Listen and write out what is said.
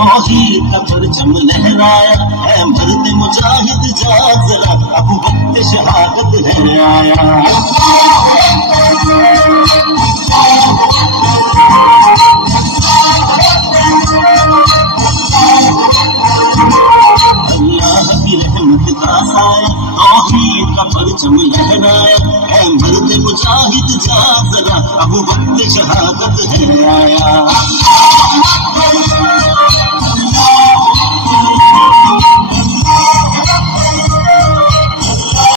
तौहीद का परचम लहराया है मर्द मुजाहिद जा जरा अब वक्त शहादत है आया। अल्लाह की रहमत का साया तौहीद का परचम लहराया है मर्द मुजाहिद जा जरा अब वक्त शहादत है आया।